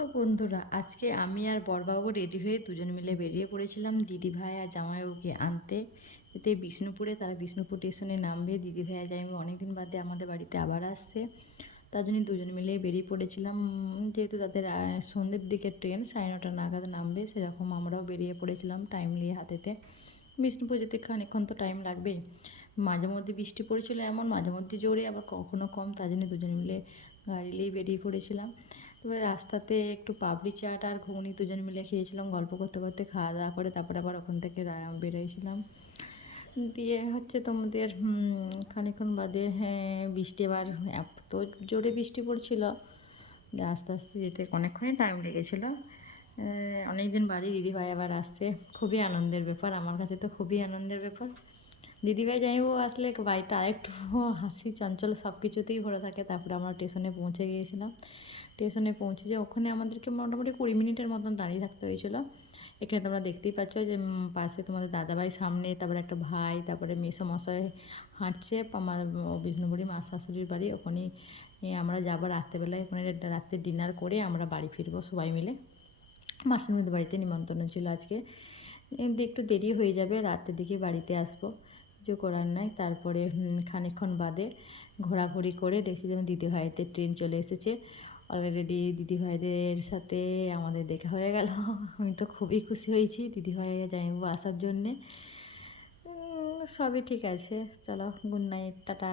তো বন্ধুরা, আজকে আমি আর বড়বাবু রেডি হয়ে দুজন মিলে বেরিয়ে পড়েছিলাম দিদিভাই আর জামাইবাবুকে আনতে। এতে বিষ্ণুপুরে, তারা বিষ্ণুপুর স্টেশনে নামবে। দিদিভাই আর জামাইবাবু অনেকদিন বাদে আমাদের বাড়িতে আবার আসছে, তার জন্য দুজন মিলে বেরিয়ে পড়েছিলাম। যেহেতু তাদের সন্ধ্যের দিকে ট্রেন 9:30 নাগাদ নামবে, সেরকম আমরাও বেরিয়ে পড়েছিলাম টাইমলি হাতেতে। বিষ্ণুপুর যেতে খানিকক্ষণ তো টাইম লাগবেই। মাঝে মধ্যে বৃষ্টি পড়েছিল, এমন মাঝে মধ্যে জোরে, আবার কখনো কম, তার জন্য দুজন মিলে গাড়ি নিয়েই বেরিয়ে পড়েছিলাম। এবার রাস্তাতে একটু পাপড়ি চাট আর ঘুগনি দুজন মিলে খেয়েছিলাম, গল্প করতে করতে খাওয়া দাওয়া করে। তারপরে আবার ওখান থেকে বেরোয়েছিলাম। দিয়ে হচ্ছে তোমাদের খানিকক্ষণ বাদে, হ্যাঁ, বৃষ্টি এবার এত জোরে বৃষ্টি পড়ছিল, আস্তে আস্তে যেতে অনেকক্ষণই টাইম লেগেছিলো। অনেক দিন বাদে দিদিভাই আবার আসছে, খুবই আনন্দের ব্যাপার, আমার কাছে তো খুবই আনন্দের ব্যাপার। দিদিভাই যাইবো আসলে বাড়িটা আরেকটু হাসি চঞ্চল সব কিছুতেই ভরে থাকে। তারপরে আমরা স্টেশনে পৌঁছে গিয়েছিলাম। স্টেশনে পৌঁছে যে ওখানে আমাদেরকে মোটামুটি 20 মিনিটের মতন দাঁড়িয়ে থাকতে হয়েছিল। এখানে তোমরা দেখতেই পাচ্ছ যে পাশে তোমাদের দাদাভাই সামনে, তারপরে একটা ভাই, তারপরে মেসোমশাই হাঁটছে। আমার বিষ্ণুপুরি মা শাশুড়ির বাড়ি ওখানেই। আমরা যাবো রাত্রেবেলায়, ওখানে রাত্রে ডিনার করে আমরা বাড়ি ফিরবো সবাই মিলে। মাসিমণিদের বাড়িতে নিমন্ত্রণ ছিল আজকে। একটু দেরি হয়ে যাবে, রাতের দিকে বাড়িতে আসবো, কিছু করার নাই। তারপরে খানিকক্ষণ বাদে ঘোরাঘুরি করে দেখছি যেন দিদিভাইদের ট্রেন চলে এসেছে অলরেডি। দিদিভাইদের সাথে আমাদের দেখা হয়ে গেল। আমি তো খুবই খুশি হয়েছি দিদিভাই জামাইবাবু আসার জন্যে। সবই ঠিক আছে, চলো, গুড নাইট, টাটা।